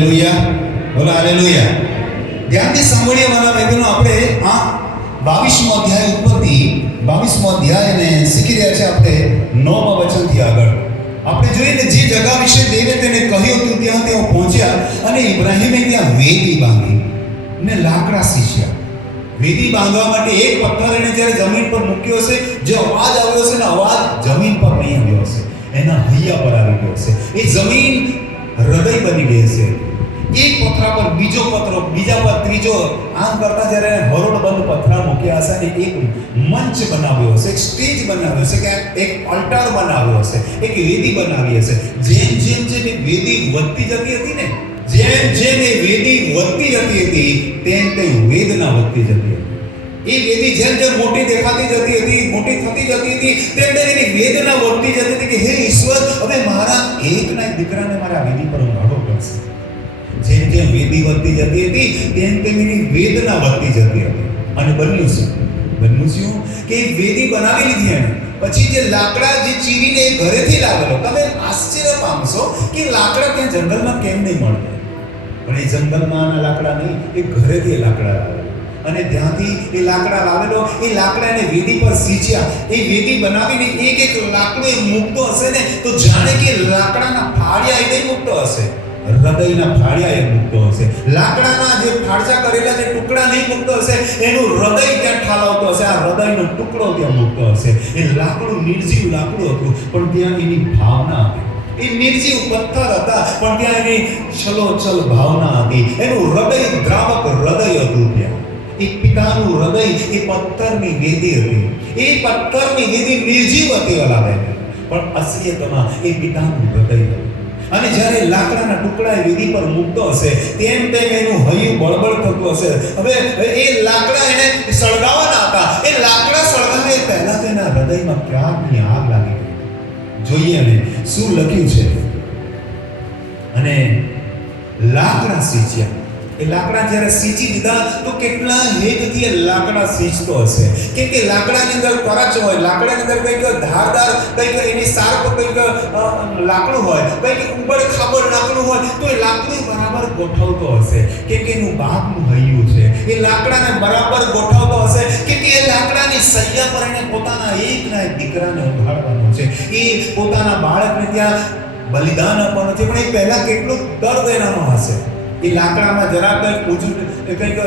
Hallelujah, બોલો hallelujah. ધ્યાનથી સાંભળીએ મારા ભાઈબંધો, આપણે આ 22મો અધ્યાય ઉત્પત્તિ 22મો અધ્યાયને શીખી રહ્યા છે. આપણે 9મા વચનથી આગળ આપણે જોઈએ ને, જે જગા વિશે દેવે તેને કહ્યું હતું ત્યાં તેઓ પહોંચ્યા અને ઇબ્રાહીમે ત્યાં વેદી બાંધી ને લાકડા સીંચ્યા. વેદી બાંધવા માટે એક પથ્થર એને જ્યારે જમીન પર મૂક્યો હશે, જે અવાજ આવ્યો હશે ને અવાજ જમીન પર નહીં આવ્યો હશે, એના હૈયા પર આવી ગયો હશે. એ જમીન હૃદય બની ગઈ હશે. એક પથરા પર બીજો પથરો, બીજા પર ત્રીજો, આમ કરતા જ્યારે હરોળબંધ પથરા મૂક્યા હશે અને એક મંચ બનાવ્યો હશે, એક સ્ટેજ બનાવ્યો હશે, કે એક અલ્ટાર બનાવ્યો હશે, એક વેદી બનાવી હશે. જેમ જેમ જેમ એ વેદી વધતી જતી હતી ને, જેમ જેમ એ વેદી વધતી જતી હતી તેમ તેમ વેદના વધતી જતી હતી. એ વેદી જેમ જેમ મોટી દેખાતી જતી હતી, મોટી થતી જતી હતી, તેમ તેમ એની વેદના વધતી જતી હતી કે હે ઈશ્વર, હવે મારા એકના એક દીકરાને મારા વેદી પર ઉઘાડવો પડશે. જેમ જેમ વેદી વધતી જતી હતી તેમ તેમ એની વેદના વધતી જતી હતી. અને બન્યું શું કે વેદી બનાવી લીધી એને. પછી જે લાકડા જે ચીરીને એ ઘરેથી લાવેલો, તમે આશ્ચર્ય પામશો કે લાકડા ત્યાં જંગલમાં કેમ નહીં મળતા. પણ એ જંગલમાં લાકડા નહીં, એ ઘરેથી લાકડા લાવેલો અને ત્યાંથી એ લાકડા લાવેલો. એ લાકડાને વેદી પર સીંચ્યા. એ વેદી બનાવીને એક એક લાકડું એ મૂકતો હશે ને, તો જાણે કે લાકડાના ફાળિયા એ નહીં મૂકતો હશે, હૃદયના ફાળિયા એ મૂકતો હશે. લાકડાના જે ફાળજા કરેલા જે ટુકડા નહીં મૂકતો હશે, એનું હૃદય ત્યાં ઠાલવતો હશે, આ હૃદયનો ટુકડો ત્યાં મૂકતો હશે. એ લાકડું નિર્જીવ લાકડું હતું, પણ ત્યાં એની ભાવના હતી. એ નિર્જીવ પથ્થર હતા, પણ ત્યાં એની છલોછલ ભાવના હતી. એનું હૃદય દ્રાવક હૃદય હતું. ત્યાં એક પિતાનું હૃદય એ પથ્થરની વેદી હતી. એ પથ્થરની વેદી નિર્જીવ હતી અલાવે, પણ અસલિયતમાં એ પિતાનું હૃદય હતું. અને જ્યારે લાકડાના ટુકડા એ વેદી પર મૂકતો હશે, તેમ તેમ એનું હૈયું બળબળ થતું હશે. હવે એ લાકડા એને સળગાવવાના હતા. એ લાકડા સળગાવે પહેલા તેના હૃદયમાં ક્યાંકની આગ લાગી ગઈ. જોઈએ અને શું લખ્યું છે. અને લાકડા સીંચ્યા. એ લાકડા જ્યારે સીંચી દીધા તો કેટલા હેતથી એ લાકડા સીંચતો હશે. કેમ કે લાકડાની અંદર કરચ હોય, લાકડાની અંદર કંઈક ધારદાર, કંઈક એની શાર્પ કંઈક લાકડું હોય, કંઈક ઉબડ ખાબડ લાકડું હોય, તો એ લાકડું બરાબર ગોઠવતો હશે. કેમ કે એનું બાપનું હૈયું છે. એ લાકડાને બરાબર ગોઠવતો હશે. કેમ કે એ લાકડાની સૈયા પર એને પોતાના એકના એક દીકરાને ઉઘાડવાનો છે. એ પોતાના બાળકને ત્યાં બલિદાન આપવાનું છે. પણ એ પહેલા કેટલું દર્દ એનામાં હશે. એ લાકડામાં જરા કંઈક ઊંચું કંઈક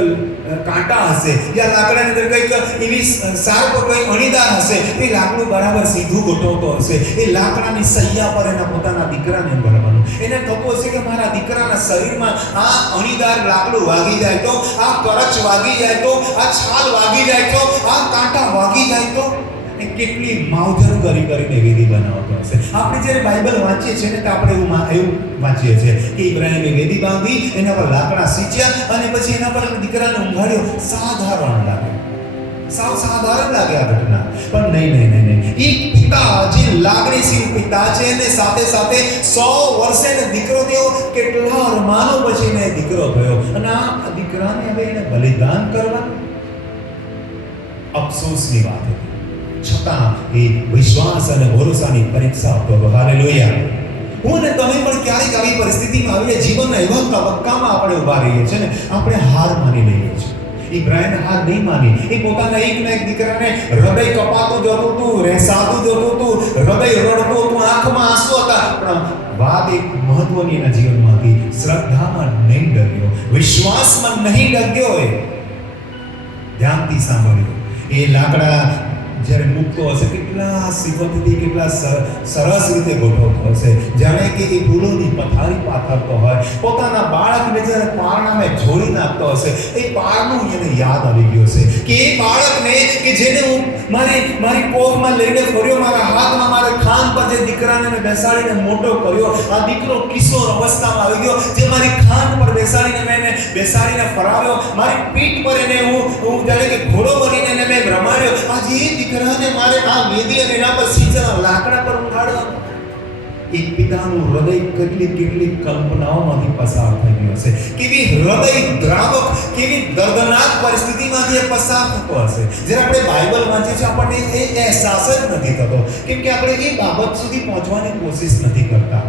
કાંટા હશે, યા લાકડાની અંદર કંઈક એવી શાર્પ કંઈક અણીદાર હશે. એ લાકડું બરાબર સીધું ગોઠવતો હશે. એ લાકડાની સૈયા પર એના પોતાના દીકરાને ભરવાનું. એને થતું હશે કે મારા દીકરાના શરીરમાં આ અણીદાર લાકડું વાગી જાય તો, આ કરચ વાગી જાય તો, આ છાલ વાગી જાય તો, આ કાંટા વાગી જાય તો. કેટલી માવજત કરીને વેદી બનાવતો હશે. આપણે જ્યારે બાઇબલ વાંચીએ છીએ ને, તો આપણે એવું વાંચીએ છીએ કે ઇબ્રાહીમે વેદી બાંધી, એના પર લાકડા સીંચ્યા અને પછી એના પર દીકરાને ઊંઘાડ્યો. સાધારણ લાગે, સાવ સાધારણ લાગે આ ઘટના. પણ નહીં. એક પિતા જે લાગણીશીલ પિતા છે, અને સાથે સાથે 100 વર્ષે ને દીકરો થયો, કેટલા અરમાનો પછી ને દીકરો થયો, અને આ દીકરાને હવે એને બલિદાન કરવા. અફસોસની વાત હતી, છતાં એ વિશ્વાસ અને ભરોસાની પરીક્ષા આપતો. હાલેલુયા. હું ને તમે પણ ક્યારેક આવી પરિસ્થિતિમાં આવીને જીવનના એવા તબક્કામાં આપણે ઉભા રહીએ છીએ ને, આપણે હાર માની લઈએ છીએ. ઇબ્રાહીમે હાર નહીં માની. એ પોતાના એકના એક દીકરાને હૃદય કપાતું જતું હતું, રહેસાતું જતું હતું, હૃદય રડતું હતું, આંખમાં આંસુ હતા. પણ વાત એક મહત્વની એના જીવનમાં હતી. શ્રદ્ધામાં નહીં ડર્યો, વિશ્વાસમાં નહીં ડગ્યો. એ ધ્યાનથી સાંભળ્યો. એ લાકડા જ્યારે મૂકતો હશે, કેટલા સિફતથી, કેટલા સરસ રીતે ગોઠવતો હશે, જાણે કે એ ફૂલોની પથારી પાથરતો હોય. પોતાના બાળકને જ્યારે પારણામાં જોડી નાખતો હશે, એ પારણું એને યાદ આવી ગયું હશે કે એ બાળકને કે જેને હું મારી કોખમાં લઈને ફર્યો, મારા હાથમાં, મારા ખાન પર જે દીકરાને મેં બેસાડીને મોટો કર્યો, આ દીકરો કિશોર અવસ્થામાં આવી ગયો, જે મારી ખાન પર બેસાડીને ફરાવ્યો, મારી પીઠ પર એને હું જાણે કે ઘોડો બનીને એને મેં રમાડ્યો. આજે એ દીકરાને મારે આ વેદી અને એના પર સિંચના લાકડા પર ઉઘાડવા. એક પિતાનું હૃદય કેટલી કલ્પનાઓમાંથી પસાર થઈ ગયું હશે. કેવી હૃદય દ્રાવક, કેવી દર્દનાક પરિસ્થિતિમાંથી એ પસાર થતો હશે. જ્યારે આપણે બાઇબલ વાંચીએ છીએ, આપણને એ અહેસાસ જ નથી થતો. કેમ કે આપણે એ બાબત સુધી પહોંચવાની કોશિશ નથી કરતા.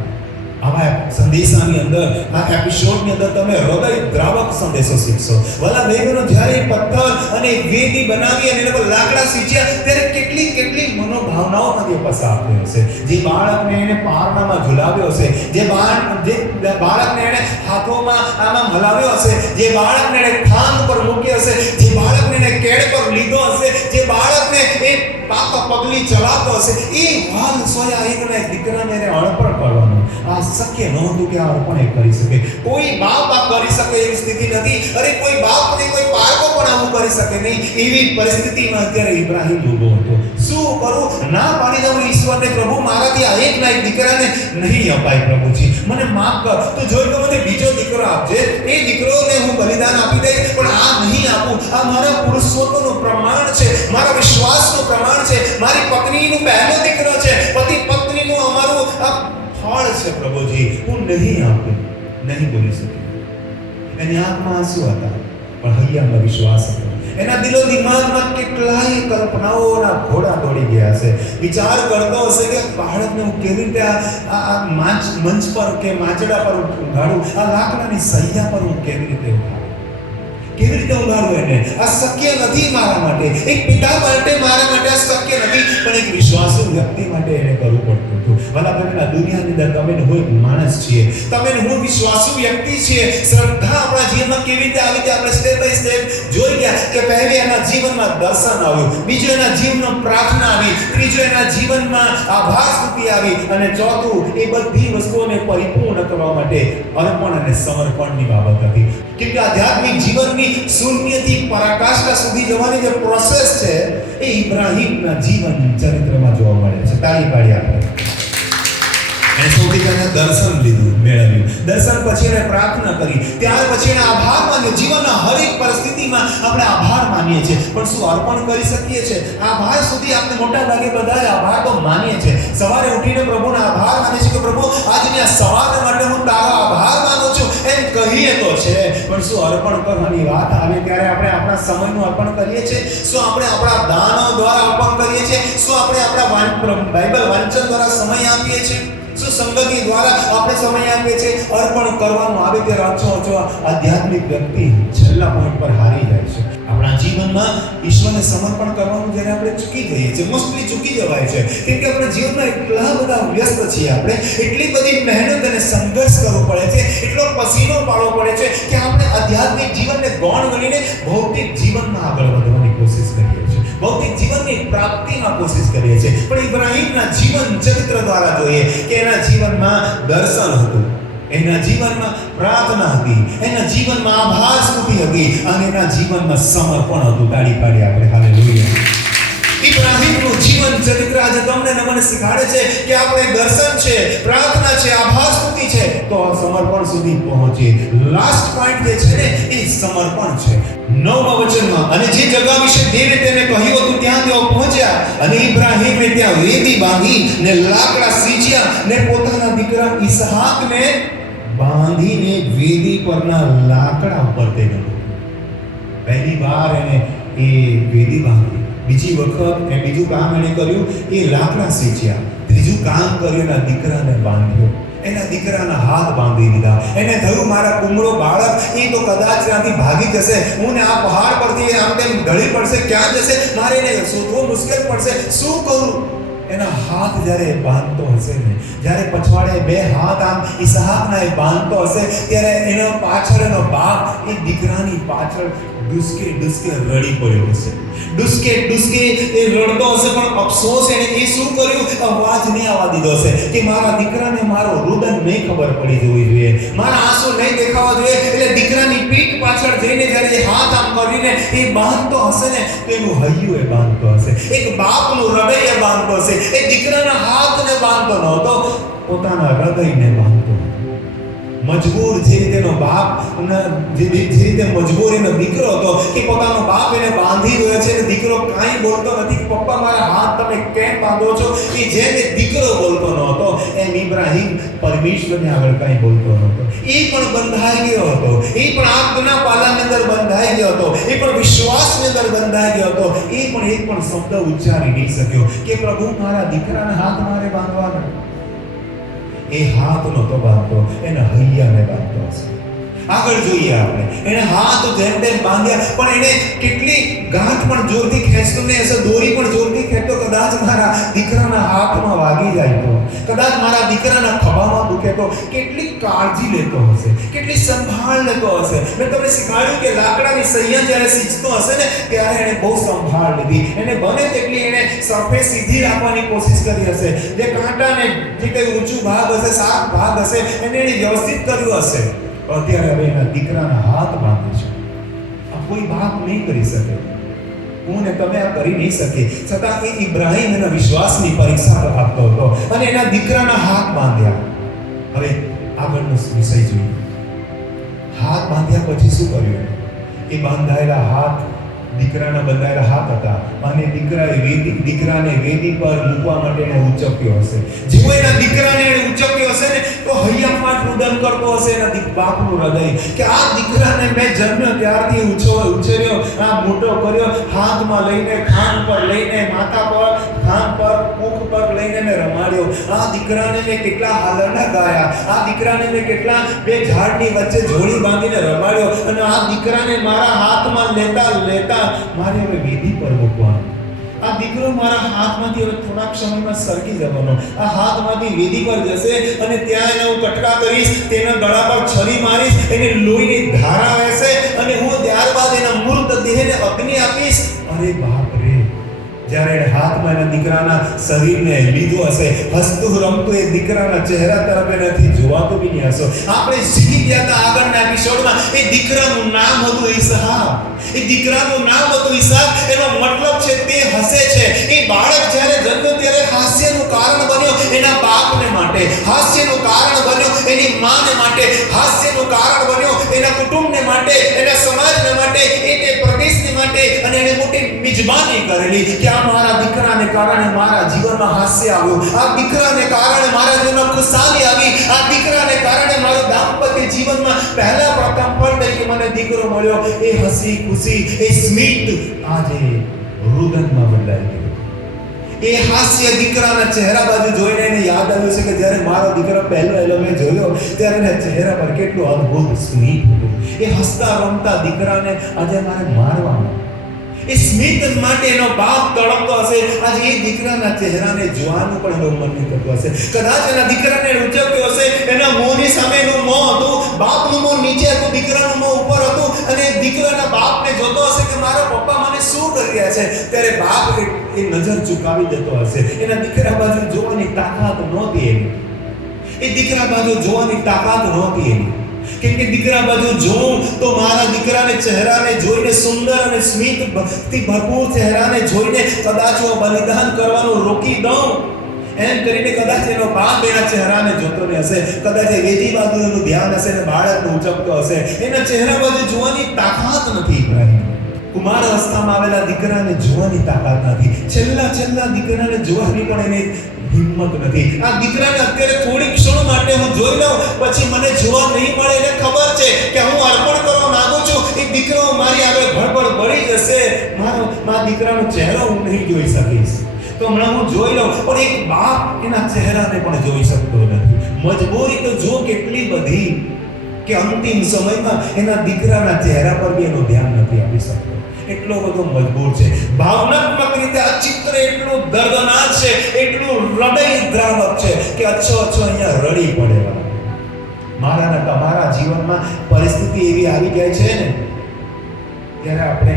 આવા સંદેશાની અંદર, આ એપિસોડની અંદર તમે હૃદય દ્રાવક સંદેશો શીખશો. વાલા બહેનો, જ્યારે પથ્થર અને વેદી બનાવી અને એના પર લાકડા સીંચ્યા ત્યારે કેટલી મનોભાવનાઓમાંથી પસાર થયો હશે. જે બાળકને એને પારણામાં ઝુલાવ્યો હશે, જે બાળકને એને હાથોમાં આમાં હલાવ્યો હશે, જે બાળકને એને ખાંડ પર મૂક્યો હશે, જે બાળકને એને કેળ પર લીધો હશે, જે બાળકને એ પગલી ચલાવતો હશે, એ વાલ સોયા એકના એક દીકરાને એને અર્પણ કરવાનું આ શક્ય નહોતું કે આ અર્પણ એ કરી શકે. કોઈ બાપ આ કરી શકે એવી સ્થિતિ નથી. અરે કોઈ બાપ ને કોઈ પારકો પણ આવું કરી શકે નહીં. એવી પરિસ્થિતિમાં અત્યારે ઇબ્રાહીમ ઊભો હતો. શું કરું? ના પાડી દઉં ઈશ્વરને, પ્રભુ મારાથી આ એકના એક દીકરાને નહીં અપાય. પ્રભુજી મને માફ કર, તું જોઈ તો મને બીજો દીકરો આપજે, એ દીકરોને હું બલિદાન આપી દઈશ, પણ આ નહીં આપું. આ મારા પુરુષત્વનું પ્રમાણ છે, મારા વિશ્વાસનું પ્રમાણ છે, મારી પત્નીનું પહેલો દીકરો છે, પતિ પત્નીનું અમારું આ ફળ છે. પ્રભુજી હું નહીં આપું, નહીં બોલી શકી. એની આંખમાં આંસુ હતા, પણ હૈયામાં વિશ્વાસ હતો. એના દિલો દિમાગમાં કેટલાય કલ્પનાઓના ઘોડા દોડી ગયા હશે. વિચાર કરતો હશે કે બાળકને હું કેવી રીતે આ મંચ પર કે માચડા પર ઉઘાડું, આ લાકડાની સૈયા પર હું કેવી રીતે ઉઘાડું, કેવી રીતે ઉઘાડું એને? આ શક્ય નથી મારા માટે, એક પિતા માટે, મારા માટે આ શક્ય નથી, પણ એક વિશ્વાસુ વ્યક્તિ માટે એને કરવું પડતું હતું. ભલા બનેલા દુનિયાની અંદર તમે હું એક માણસ છીએ, તમે હું વિશ્વાસુ વ્યક્તિ છીએ. શ્રદ્ધા આપણા જીવનમાં કેવી રીતે આવી તે આપણે સ્ટેપ બાય સ્ટેપ જોઈ ગયા કે પહેલી એના જીવનમાં દર્શન આવ્યું, બીજું એના જીવનમાં પ્રાર્થના આવી, ત્રીજું એના જીવનમાં આભાર સ્તુતિ આવી, અને ચોથું એ બધી વસ્તુઓને પરિપૂર્ણ કરવા માટે અર્પણ અને સમર્પણની બાબત હતી. કે આધ્યાત્મિક જીવનની શૂન્યથી પરાકાષ્ઠા સુધી જવાની જે પ્રોસેસ છે એ ઇબ્રાહીમના જીવન ચરિત્રમાં જોવા મળે છે. તાળી પાડી આપણે. એને સૌથી પહેલા દર્શન લીધું, મેળવ્યું. દર્શન પછી એને પ્રાર્થના કરી, ત્યાર પછી એને આભાર માન્યો. જીવનના હરેક પરિસ્થિતિમાં આપણે આભાર માનીએ છીએ, પણ શું અર્પણ કરી શકીએ છીએ? આભાર સુધી આપણે મોટા ભાગે બધા આભાર તો માનીએ છીએ. સવારે ઉઠીને પ્રભુનો આભાર માનીએ છીએ કે પ્રભુ આજની આ સવાર માટે હું તારો આભાર માનું છું એમ કહીએ તો છે, પણ શું અર્પણ કરવાની વાત આવે ત્યારે આપણે આપણા સમયનું અર્પણ કરીએ છીએ? શું આપણે આપણા દાનો દ્વારા અર્પણ કરીએ છીએ? શું આપણે આપણા બાઇબલ વાંચન દ્વારા સમય આપીએ છીએ? શું સંગતિ દ્વારા આપણે સમય આપીએ છીએ? અર્પણ કરવાનું આવે ત્યારે અચો આધ્યાત્મિક વ્યક્તિ છેલ્લા પોઈન્ટ પર હારી જાય છે. આપણા જીવનમાં ઈશ્વરને સમર્પણ કરવાનું જ્યારે આપણે ચૂકી જઈએ છીએ, મોસ્ટલી ચૂકી જવાય છે, કેમ કે આપણે જીવનમાં એટલા બધા વ્યસ્ત છીએ, આપણે એટલી બધી મહેનત અને સંઘર્ષ કરવો પડે છે, એટલો પસીનો પાડવો પડે છે કે આપણે આધ્યાત્મિક જીવનને ગૌણ ગણીને ભૌતિક જીવનમાં આગળ વધવાની કોશિશ કરીએ છીએ, ભૌતિક જીવનની પ્રાપ્તિમાં કોશિશ કરીએ છીએ. પણ ઇબ્રાહીમના જીવન ચરિત્ર દ્વારા જોઈએ કે એના જીવનમાં દર્શન હતું, એના જીવનમાં પ્રાર્થના હતી, એના જીવનમાં આભાર સ્તુતિ હતી, અને એના જીવનમાં સમર્પણ હતું. તાળી પાડી આપણે. હાલેલુયા. ઇબ્રાહીમનું જીવન ચરિત્ર આજે તમને ને મને શીખવાડે છે કે આપણે દર્શન છે, પ્રાર્થના છે, આભાર સ્તુતિ છે, તો સમર્પણ સુધી પહોંચીએ. લાસ્ટ પોઈન્ટ જે છે ને એ સમર્પણ છે. 9મા વચનમાં, અને જે જગ્યા વિશે દેવે તેને કહ્યું હતું ત્યાં તેઓ પહોંચ્યા, અને ઇબ્રાહીમે ત્યાં વેદી બાંધી ને લાકડા સીંચ્યા ને પોતાના દીકરા ઈસહાકને બાંધીને વેદી પરના લાકડા ઉપર તે ગયો. પહેલી વાર એને એ વેદી બાંધી, બીજી વખત એ બીજું કામ એને કર્યું એ લાકડા સીંચ્યા, ત્રીજું કામ કર્યું એના દીકરાને બાંધ્યો, એના દીકરાના હાથ બાંધી દીધા. એને થયું મારા કુમળો બાળક એ તો કદાચ ત્યાંથી ભાગી જશે, હું ને આ પહાડ પરથી આમ તેમ ઢળી પડશે, ક્યાં જશે, મારે એને શોધવું મુશ્કેલ પડશે, શું કરું? એના હાથ જ્યારે બાંધતો હશે ને, જ્યારે પછવાડે બે હાથ આમ ઈસહાકના એ બાંધતો હશે, ત્યારે એનો પાછળ એનો બાપ એ દીકરાની પાછળ ડુસકે ડુસકે રડી પડ્યો હશે, ડુસકે ડુસકે એ રડતો હશે, પણ અફસોસ એને એ શું કર્યું? અવાજ નહીં આવવા દીધો હશે કે મારા દીકરાને મારો રુદન નહીં ખબર પડી જવી જોઈએ, મારા આંસુ નહીં દેખાવા જોઈએ. એટલે દીકરાની પીઠ પાછળ જઈને જ્યારે એ હાથ આમ કરીને એ બાંધતો હશે ને, તો એનું હૈયું એ બાંધતો હશે, એક બાપનું હૃદય એ બાંધતો હશે. એ દીકરાના હાથને બાંધતો નહોતો, પોતાના હૃદયને બાંધતો. મજબૂર જે રીતેનો બાપ, જે રીતે મજબૂર એનો દીકરો હતો કે પોતાનો બાપ એને બાંધી રહ્યો છે, અને દીકરો કાંઈ બોલતો નથી, પપ્પા મારા હાથ તમે કેમ બાંધો છો, એ જેમ એ દીકરો બોલતો નહોતો એમ ઇબ્રાહીમ પરમેશ્વરને આગળ કાંઈ બોલતો નહોતો. એ પણ બંધાઈ ગયો હતો, એ પણ આજ્ઞા પાલનની અંદર બંધાઈ ગયો હતો, એ પણ વિશ્વાસની અંદર બંધાઈ ગયો હતો. એ પણ એક પણ શબ્દ ઉચ્ચારી નહીં શક્યો કે પ્રભુ મારા દીકરાના હાથ મારે બાંધવાના. એ હાથ નહોતો બાંધતો, એના હૈયાને બાંધતો હશે. આગળ જોઈએ આપણે, એને હાથ જેમ તેમ બાંધ્યા, પણ એને કેટલી ગાંઠ પણ જોરથી ખેંચતો ને હશે, દોરી પણ જોરથી ખેંચતો. કદાચ મારા દીકરાના હાથમાં વાગી જાય તો, કદાચ મારા દીકરાના ખભામાં દુખે તો કેટલી કાળજી લેતો હશે, કેટલી સંભાળ લેતો હશે. મેં તમને શીખવાડ્યું કે લાકડાની સૈયા જ્યારે સીંચતો હશે ને ત્યારે એને બહુ સંભાળ લીધી. એને બને તેટલી એને સફેદ સીધી રાખવાની કોશિશ કરી હશે. જે કાંટાને જે કઈ ઊંચું ભાગ હશે, સાફ ભાગ હશે, એને વ્યવસ્થિત કર્યું હશે. અત્યારે હવે એના દીકરાના હાથ બાંધે છે. આ કોઈ બાપ નહીં કરી શકે, હું ને તમે આ કરી નહીં શકીએ. છતાં એ ઇબ્રાહીમ એના વિશ્વાસની પરીક્ષા આપતો હતો અને એના દીકરાના હાથ બાંધ્યા. હવે આગળનો વિષય જોઈએ. હાથ બાંધ્યા પછી શું કર્યું? એ બાંધાયેલા હાથ દીકરાના બંધાયેલા હાથ હતા અને દીકરાને વેદી પર મૂકવા માટે એને ઉચક્યો હશે. જેવો એના દીકરાને એને ઉચક્યો હશે ને તો હૈયામાં રુદન કરતો હશે એના બાપનું હૃદય કે આ દીકરાને મેં જન્મ્યો ત્યારથી ઉછેર્યો, આ મોટો કર્યો, હાથમાં લઈને, ખાન પર લઈને, માથા પર, ખાન પર, મુખ પર લઈને મેં રમાડ્યો. આ દીકરાને મેં કેટલા હાલરડા ગાયા, આ દીકરાને મેં કેટલા બે ઝાડની વચ્ચે જોડી બાંધીને રમાડ્યો અને આ દીકરાને મારા હાથમાં લેતા મારે હવે વેદી પર મૂકવાનો. આ દીકરો મારા હાથમાંથી હવે થોડાક સમયમાં સરકી જવાનો. આ હાથમાંથી વેદી પર જશે અને ત્યાં એને હું કટકા કરીશ, તેના ગળા પર છરી મારીશ, એને લોહીની ધારા વહેશે અને હું ત્યારબાદ એના મૃત દેહને અગ્નિ આપીશ. અરે બાપ રે! જ્યારે હાથમાં એના દીકરાના શરીરને લીધું હશે, હસતું રમતું એ દીકરાના ચહેરા તરફ એનાથી જોવાતું બી નહીં હશો. આપણે શીખી ગયા હતા આગળના એપિસોડમાં, એ દીકરાનું નામ હતું ઈસહાક. એ દીકરાનું નામ હતું ઈસહાક. એનો મતલબ છે તે હસે છે. એ બાળક જ્યારે જન્મ્યો ત્યારે હાસ્યનું કારણ બન્યો એના બાપને માટે, હાસ્યનું કારણ બન્યો એની માને માટે, હાસ્યનું કારણ બન્યો એના કુટુંબને માટે, એના સમાજને માટે, એ પ્રદેશને માટે. અને એને મોટી મિજબાની કરેલી કે આ મારા દીકરાને કારણે મારા જીવનમાં હાસ્ય આવ્યું, આ દીકરાને કારણે મારા જીવનમાં ખુશાલી આવી, આ દીકરાને કારણે મારું દાંપત્ય જીવનમાં પહેલા પ્રથમ ફળ તરીકે મને દીકરો મળ્યો. એ હસી ખુશી, એ સ્મિત આજે રુદનમાં બદલાઈ ગયું. એ હાસ્ય દીકરાના ચહેરા બાજુ જોઈને એને યાદ આવ્યું છે કે જ્યારે મારો દીકરો પહેલો મેં જોયો ત્યારે એના ચહેરા પર કેટલું અદ્ભુત સ્મિત હતું. એ હસતા રમતા દીકરાને આજે મારે મારવાનો, એ સ્મિત માટે એનો બાપ તડપતો હશે. આજે એ દીકરાના ચહેરાને જોવાનું પણ એનું મન નહીં કરતું હશે. કદાચ એના દીકરાને ઉચક્યો હશે, એના મોંની સામેનું મોં હતું, બાપનું મોં નીચે હતું, દીકરાનું મોં ઉપર હતું અને દીકરાના બાપને જોતો હશે કે મારા પપ્પા મને શું કરી રહ્યા છે. ત્યારે બાપ એ નજર ઝુકાવી જતો હશે. એના દીકરા બાજુ જોવાની તાકાત નહોતી એની. એ દીકરા બાજુ જોવાની તાકાત નહોતી એની. કેમ કે દીકરા બાજુ જોઉં તો મારા દીકરાને ચહેરાને જોઈને, સુંદર અને સ્મિતથી ભરપૂર ચહેરાને જોઈને કદાચ હું બલિદાન કરવાનું રોકી દઉં એમ કરીને કદાચ એનો બાપ એના ચહેરાને જોતો ને હશે. કદાચ એ વેદી બાજુ એનું ધ્યાન હશે ને બાળકને ઉચકતો હશે. એના ચહેરા બાજુ જોવાની તાકાત નથી ઇબ્રાહીમ. કુમાર અવસ્થામાં આવેલા દીકરાને જોવાની તાકાત નથી. છેલ્લા દીકરાને જોવાની પણ એને હિંમત નથી. આ દીકરાને અત્યારે થોડી ક્ષણો માટે હું જોઈ લઉં, પછી મને જોવા નહીં મળે. એને ખબર છે કે હું અર્પણ કરવા માંગુ છું. એ દીકરો મારી આગળ ભડભડ બળી જશે, મારા દીકરાનો ચહેરો હું નહીં જોઈ શકીશ. તો હમણાં હું જોઈ લઉં, પણ એક બાપ એના ચહેરાને પણ જોઈ શકતો નથી. મજબૂરી તો જો કેટલી બધી કે અંતિમ સમયમાં એના દીકરાના ચહેરા પર બી એનું ધ્યાન નથી આપી શકતો. એટલો બધો મજબૂર છે. ભાવનાત્મક રીતે આ ચિત્ર એટલું દર્દનાક છે, એટલું હૃદયદ્રાવક છે કે અચ્છો અહીંયા રડી પડે. મારા ને તમારા જીવનમાં પરિસ્થિતિ એવી આવી જાય છે ને ત્યારે આપણે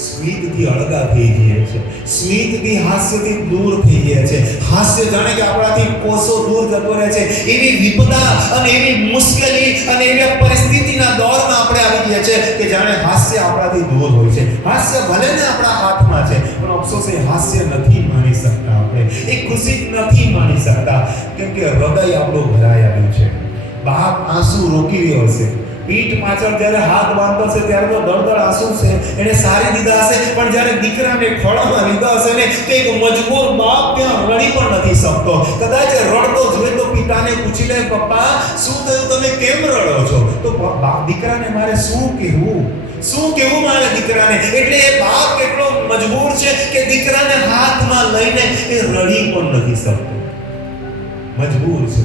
સ્મિતથી અળગા થઈ જઈએ છીએ, સ્મિતથી હાસ્યથી દૂર થઈ જઈએ છીએ. હાસ્ય જાણે કે આપણાથી કોસો દૂર જતો રહે છે. એવી વિપદા અને એવી મુશ્કેલી અને એવી પરિસ્થિતિના દોરમાં આપણે આવી ગયા છે કે જાણે હાસ્ય આપણાથી દૂર હોય છે. હાસ્ય ભલે ને આપણા હાથમાં છે, પણ અફસોસ એ હાસ્ય નથી માણી શકતા. આપણે એ ખુશી નથી માણી શકતા કેમ કે હૃદય આપણું ભરાઈ આવ્યું છે. બાપ આંસુ રોકી રહ્યો હશે, પીઠ પાછળ જ્યારે હાથ બાંધતો હશે ત્યારે તો દળદળ આંસુ છે એને સારી દીધા હશે, પણ જ્યારે દીકરાને ખોળામાં લીધા હશે ને તો એક મજબૂર બાપ ત્યાં રડી પણ નથી શકતો. કદાચ રડતો જોઈએ તો પિતાને પૂછી લે, પપ્પા શું થયું, તમે કેમ રડો છો? તો દીકરાને મારે શું કહેવું મારે દીકરાને. એટલે એ બાપ કેટલો મજબૂર છે કે દીકરાને હાથમાં લઈને એ રડી પણ નથી શકતો. મજબૂર છે.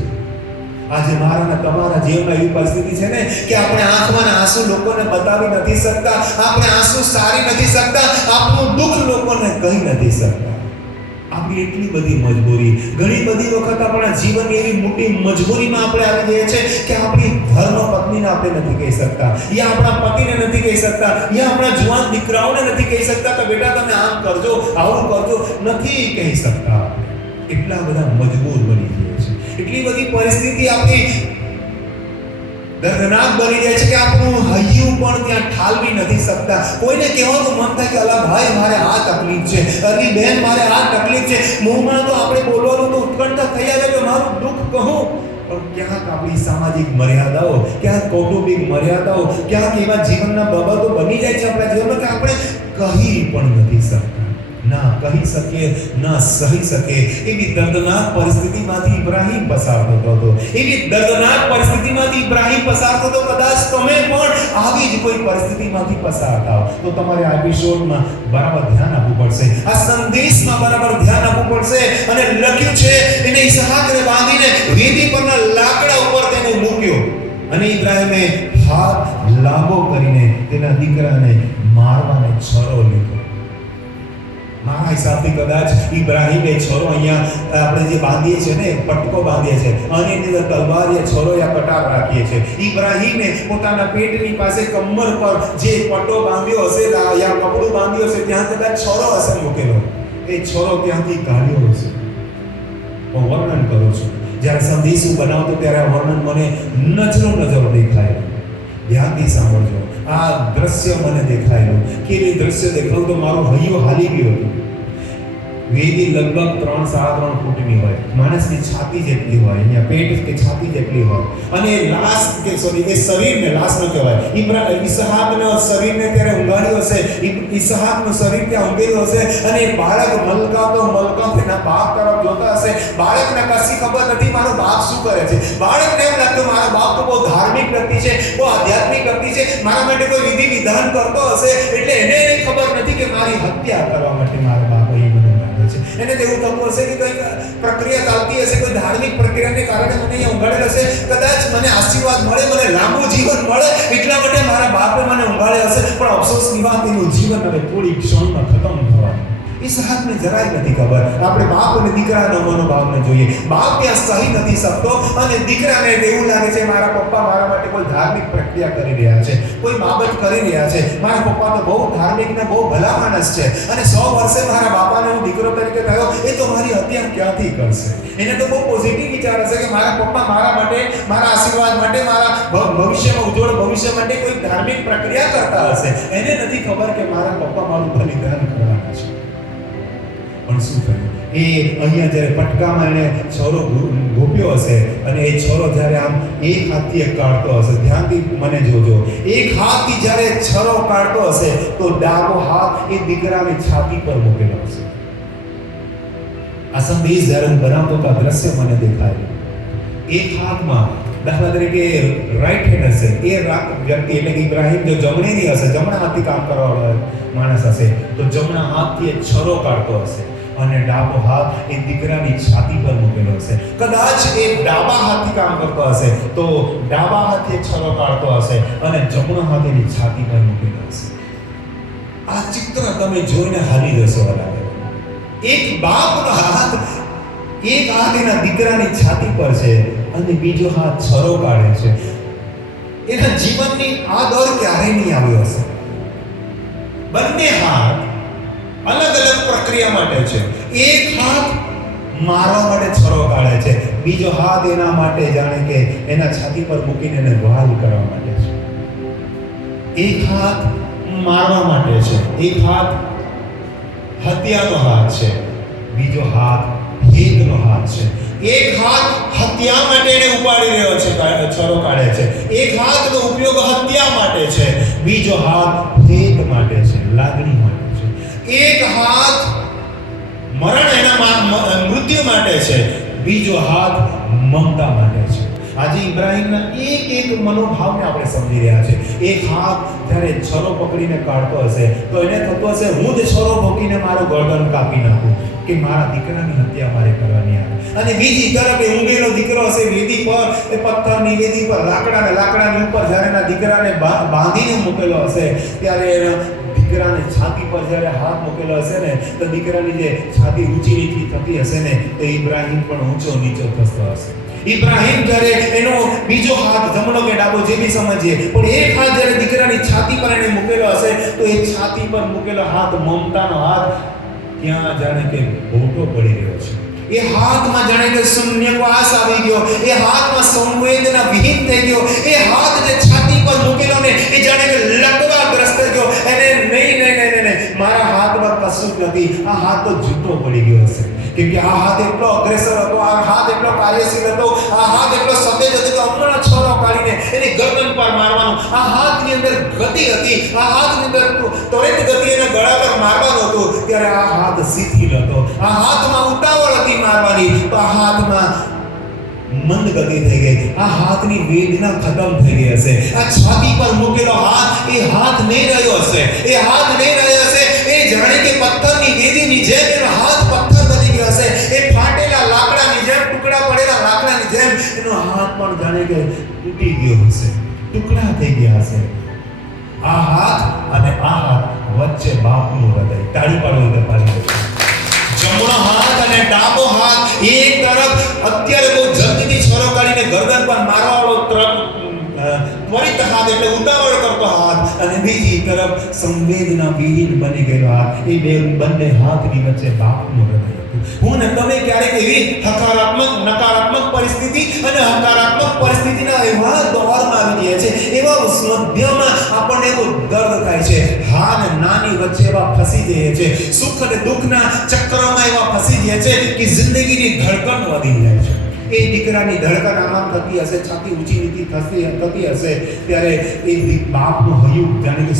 આજે મારા ને તમારા જીવનમાં એવી પરિસ્થિતિ છે ને કે આપણે આંખમાં આંસુ લોકોને બતાવી નથી શકતા, આપણે આંસુ સારી નથી શકતા, આપણું દુઃખ લોકોને કહી નથી શકતા. આપણી એટલી બધી મજબૂરી, ઘણી બધી વખત આપણા જીવનની એવી મોટી મજબૂરીમાં આપણે આવી ગયા છે કે આપણી ધર્મ પત્નીને આપણે નથી કહી શકતા, યા આપણા પતિને નથી કહી શકતા, યા આપણા જુવાન દીકરાઓને નથી કહી શકતા કે બેટા તમે આમ કરજો, આવું કરજો, નથી કહી શકતા. એટલા બધા મજબૂર બની ગયા છે, એટલી બધી પરિસ્થિતિ આપણી દર્દનાક બની જાય છે કે આપણું હૈયું પણ ત્યાં ઠાલવી નથી શકતા. કોઈને કહેવાનું મન થાય કે અલા ભાઈ મારે આ તકલીફ છે, અલી બહેન મારે આ તકલીફ છે, મોંમાં તો આપણે બોલવાનું તો ઉત્કંઠા થઈ આવે કે મારું દુઃખ કહું, પણ ક્યાંક આપણી સામાજિક મર્યાદાઓ, ક્યાંક કૌટુંબિક મર્યાદાઓ, ક્યાંક એવા જીવનના બાબતો બની જાય છે આપણા જીવનમાં કે આપણે કહી પણ નથી શકતા, ના કહી શકીએ, ના સહી શકીએ. એવી દર્દનાક પરિસ્થિતિમાંથી ઇબ્રાહીમ પસાર થતો હતો, એવી દર્દનાક પરિસ્થિતિમાંથી ઇબ્રાહીમ પસાર થતો. કદાચ તમે પણ આવી જ કોઈ પરિસ્થિતિમાંથી પસાર થાઓ તો તમારે આ એપિસોડમાં બરાબર ધ્યાન આપવું પડશે, આ સંદેશમાં બરાબર ધ્યાન આપવું પડશે. અને લખ્યું છે એને ઈસહાકને બાંધીને વેદી પરના લાકડા ઉપર તેને મૂક્યો અને ઇબ્રાહીમે હાથ લાંબો કરીને તેના દીકરાને મારવાને છરો લીધો. મારા હિસાબથી કદાચ ઇબ્રાહીમે છોરો અહીંયા આપણે જે બાંધીએ છીએ ને પટકો બાંધીએ છીએ અને એની અંદર તલવાર યા છોરો યા કટાર રાખીએ છીએ. ઇબ્રાહીમે પોતાના પેટની પાસે કમર પર જે પટ્ટો બાંધ્યો હશે યા કપડું બાંધ્યું હશે ત્યાં કદાચ છોરો હશે મૂકેલો, એ છોરો ત્યાંથી કાઢ્યો હશે. હું વર્ણન કરું છું, જ્યારે સંદેશ હું બનાવતો ત્યારે આ વર્ણન મને નજરો દેખાય. ધ્યાનથી સાંભળજો. આ દ્રશ્ય મને દેખાયેલું, કેવી દ્રશ્ય દેખાયું તો મારું હૈયું હાલી ગયું હતું. વેદી લગભગ 3-3.5 ફૂટની હોય, માણસની છાતી જેટલી હોય, અહીંયા પેટ કે છાતી જેટલી હોય, અને લાશ કે સોરી એ શરીરને લાશ ન કહેવાય. ઈસહાકનો શરીરને ત્યારે ઊંઘાડ્યું હશે, ઈસહાકનું શરીર ત્યાં ઊંઘેલું હશે અને બાળક મલકાતો એના બાપ તરફ જોતા હશે. બાળકને કશી ખબર નથી મારો બાપ શું કરે છે. બાળકને એમ લાગતું મારો બાપ તો બહુ ધાર્મિક વ્યક્તિ છે, બહુ આધ્યાત્મિક વ્યક્તિ છે, મારા માટે કોઈ વિધિ વિધાન કરતો હશે, એટલે એને ખબર નથી કે મારી હત્યા કરવા માટે મારા બાપ અહીં મને છે. એને એવું થતું હશે કે કોઈ પ્રક્રિયા ચાલતી હશે, કોઈ ધાર્મિક પ્રક્રિયાને કારણે મને અહીંયા ઊંઘાડેલ હશે, કદાચ મને આશીર્વાદ મળે, મને લાંબુ જીવન મળે એટલા માટે મારા બાપે મને ઊંઘાડ્યો હશે. પણ અફસોસની વાત, એનું જીવન હવે થોડી ક્ષણમાં ખતમ થવાનું. ઈસહાકને જરાય નથી ખબર. આપણે બાપ અને દીકરાનો મનોભાવને જોઈએ. બાપ ત્યાં સહી નથી શકતો અને દીકરાને એવું લાગે છે મારા પપ્પા મારા માટે કોઈ ધાર્મિક પ્રક્રિયા કરી રહ્યા છે, કોઈ બાબત કરી રહ્યા છે, મારા પપ્પા તો બહુ ધાર્મિક ને બહુ ભલા માણસ છે અને 100 વર્ષે મારા બાપાને હું દીકરો તરીકે થયો, એ તો મારી હત્યા ક્યાંથી કરશે. એને તો બહુ પોઝિટિવ વિચાર હશે કે મારા પપ્પા મારા માટે, મારા આશીર્વાદ માટે, મારા ભવિષ્યમાં ઉજ્જવળ ભવિષ્ય માટે કોઈ ધાર્મિક પ્રક્રિયા કરતા હશે. એને નથી ખબર કે મારા પપ્પા મારું બલિદાન કરવાના છે. પણ શું થયું? એ અહીંયા જ્યારે પટકામાં એને છોરો ગોપ્યો હશે અને એ છોરો જ્યારે આમ એક હાથથી કાઢતો હશે, ધ્યાનથી મને જોજો, એક હાથથી જ્યારે છરો કાઢતો હશે તો ડાબો હાથ એ દીકરાની છાતી પર મૂકેલો હશે. આ સંદેશ જ્યારે હું બનાવતો તો આ દ્રશ્ય મને દેખાય. એક હાથમાં દાખલા તરીકે રાઈટ હેન્ડ હશે, એ વ્યક્તિ એટલે કે ઇબ્રાહીમ જો જમણીની હશે, જમણા હાથથી કામ કરવાવાળો માણસ હશે તો જમણા હાથથી એ છરો કાઢતો હશે અને ડાબો હાથ એ દીકરાની છાતી પર મૂકેલો હશે. કદાચ એ ડાબા હાથથી કામ કરતો હશે તો ડાબા હાથે છરો કાઢતો હશે અને જમણો હાથ એની છાતી પર મૂકેલો હશે. આ ચિત્ર તમે જોઈને હાલી જશો. એક બાપનો હાથ, એક હાથ એના દીકરાની છાતી પર છે અને બીજો હાથ છરો કાઢે છે. એના જીવનની આ દોર ક્યારે નહીં આવ્યો હશે. બંને હાથ અલગ અલગ પ્રક્રિયા માટે છે. એક હાથ મારવા માટે છરો કાઢે છે, બીજો હાથ એના માટે જાણે કે એના છાતી પર મૂકીને એને વહાલ કરવા માટે છે. એક હાથ મારવા માટે છે, એક હાથ હત્યાનો હાથ છે, બીજો હાથ હેતનો હાથ છે. એક હાથ હત્યા માટે એને ઉપાડી રહ્યો છે, છરો કાઢે છે. એક હાથનો ઉપયોગ હત્યા માટે છે, બીજો હાથ હેત માટે છે, લાગણી માટે છે. એક હાથ મરણ એના મૃત્યુ માટે છે, બીજો હાથ મમતા માટે છે. આજે ઇબ્રાહીમના એક મનોભાવને આપણે સમજી રહ્યા છે. એક હાથ જ્યારે છરો પકડીને કાઢતો હશે તો એને થતું હશે હું જ છરો ભોગીને મારું ગરદન કાપી નાખું, કે મારા દીકરાની હત્યા મારે કરવાની આવે. અને બીજી તરફ એ ઊંઘેલો દીકરો હશે વેદી પર, એ પથ્થરની વેદી પર લાકડાની ઉપર જ્યારે એના દીકરાને બાંધીને મૂકેલો હશે, ત્યારે એના દીકરાને છાતી પર જ્યારે હાથ મૂકેલો હશે ને, તો દીકરાની જે છાતી ઊંચી નીચી થતી હશે ને, એ ઇબ્રાહીમ પણ ઊંચો નીચો થતો હશે. ઇબ્રાહીમ જ્યારે એનો બીજો હાથ જમણો કે ડાબો જે બી સમજીએ, પણ એક હાથ જ્યારે દીકરાની છાતી પર એને મૂકેલો હશે, તો એ છાતી પર મૂકેલો હાથ, મમતાનો હાથ, ત્યાં જાણે કે ભોટો પડી ગયો છે. એ હાથમાં જાણે કે શૂન્યવાસ આવી ગયો, એ હાથમાં સંવેદના વિહીન થઈ ગયો. એ હાથ જે છાતી પર મૂકેલો ને, એ જાણે કે લકવાગ્રસ્ત ગયો. એને નહીં, મારા હાથમાં કશું જ નથી, આ હાથ તો જૂઠો પડી ગયો હશે. કેમ કે આ હાથ એટલો અગ્રેસર હતો, આ હાથ એટલો કાર્યશીલ હતો, આ હાથ એટલો સતેજ હતો કે હમણાં છોરો કાઢીને એની ગરદન પર મારવાનો. આ હાથની અંદર ગતિ હતી, આ હાથની અંદર ત્વરિત ગતિ એના ગળા પર મારવાનું હતું. ત્યારે આ હાથ શિથિલ હતો, આ હાથમાં ઉતાવળ હતી મારવાની, તો આ હાથમાં મંદ ગતિ થઈ ગઈ. આ હાથની વેદના ખતમ થઈ ગઈ હશે. આ છાતી પર મૂકેલો હાથ, એ હાથ નહીં રહ્યો હશે, એ હાથ નહીં રહ્યો હશે. એ જાણે કે પથ્થરની વેદીની જેમ એનો હાથ પથ્થર બની ગયો હશે. એ ફાટેલા લાકડાની જેમ, ટુકડા પડેલા લાકડાની જેમ એનો હાથ પણ જાણે કે તૂટી ગયો હશે, ટુકડા થઈ ગયા હશે. આ હાથ અને આ હાથ વચ્ચે બાપનું હૃદય. તાળી પાડો તો પાડી દો. જમણો હાથ અને ડાબો હાથ એક તરફ અત્યારે બહુ જલ્દીથી છોરો કાઢીને ગરદન પર મારવાવાળો ત્વરિત હાથ, એટલે ઉતાવળ કરતો હાથ, અને બીજી તરફ સંવેદના વિહીન બની ગયેલો હાથ. એ બંને હાથની વચ્ચે બાપનું હૃદય હતું. હું ને તમે ક્યારેક એવી નકારાત્મક પરિસ્થિતિ અને હકારાત્મક પરિસ્થિતિના એવા દોરમાં આવી ગયા છે, એવા મધ્યમાં આપણને એવો દર્દ થાય છે, હા ને નાની વચ્ચે એવા ફસી જઈએ છે, સુખ અને દુઃખના ચક્રમાં એવા ફસી ગયા છે કે જિંદગીની ધડકન વધી જાય છે. એ દીકરાની ધડકન આમ થતી હશે, છાતી ઊંચી નીચી થતી હશે, ત્યારે એ બાપનું હૈયું જાણે કે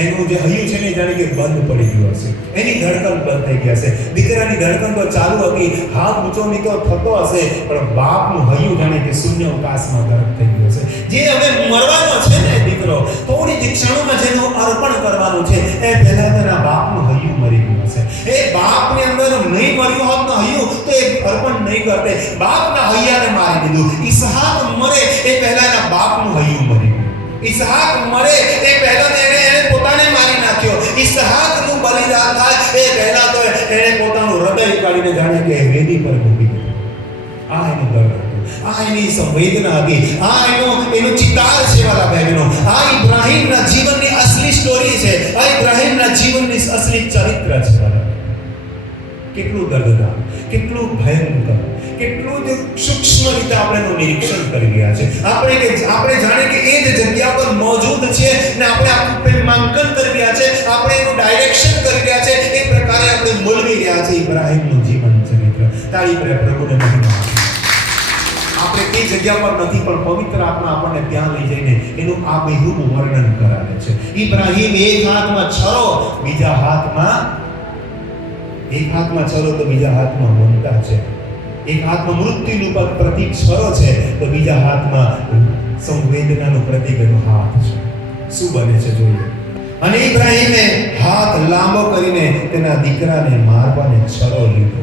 એનું જે હૈયું છે ને જાણે કે બંધ પડી ગયું હશે. એની ધડકન બંધ થઈ ગઈ હશે. દીકરાની ધડકન તો ચાલુ હતી, હાથ ઊંચો નીચો થતો હશે, પણ બાપનું હૈયું જાણે કે શૂન્ય અવકાશમાં ગરક થઈ ગયું હશે. જે હવે મરવાનો છે ને દીકરો, થોડી જ ક્ષણોમાં જેનું અર્પણ કરવાનું છે, એ પહેલા તેના બાપનું હૈયું મરી ગયું હશે. એ બાપની અંદર નહીં મર્યું હોત ને હૈયું, તો એ અર્પણ નહીં કરતે. બાપના હૈયાને મારી દીધું. ઈસહાક મરે એ પહેલા એના બાપનું હૈયું મરી ગયું. ઈસહાક મરે એ પહેલા એને પોતાને મારી નાખ્યો. ઈસહાકનું બલિદાન થાય એ પહેલા તો એને પોતાનું હૃદય કાઢીને જાણે કે વેદી પર મૂકી દીધું. આ એનું દર્દ હતું, આ એની સંવેદના હતી, આ એનું ચિતાર છે વાલા બહેનો. આ ઇબ્રાહીમના જીવનની અસલી સ્ટોરી છે, આ ઇબ્રાહીમના જીવનની અસલી ચરિત્ર છે વાલા. કેટલું દર્દનાક, કેટલું ભયંકર, કેટલું જ સૂક્ષ્મ રીતે આપણે એનું નિરીક્ષણ કરી રહ્યા છે. આપણે જાણે કે એ જ જગ્યા પર મોજૂદ છે ને આપણે આખું પ્રેમાંકન કરી રહ્યા છે, આપણે એનું ડાયરેક્શન કરી રહ્યા છે. એ પ્રકારે આપણે બોલવી રહ્યા છે ઇબ્રાહીમનું જીવન ચરિત્ર. તાળી પર પ્રભુને મહિમા. આપણે તે જગ્યા પર નથી, પણ પવિત્ર આત્મા આપણને ત્યાં લઈ જઈને એનું આ બેહૂબ વર્ણન કરાવે છે. ઇબ્રાહીમ એક હાથમાં છરો, બીજા હાથમાં છરો તો બીજા હાથમાં મમતા છે. એક હાથમાં મૃત્યુનું પ્રતીક છરો છે, તો બીજા હાથમાં સંવેદનાનું પ્રતીક એનો હાથ છે. શું બને છે જોઈએ. અને ઇબ્રાહીમે હાથ લાંબો કરીને તેના દીકરાને મારવાને છરો લીધો.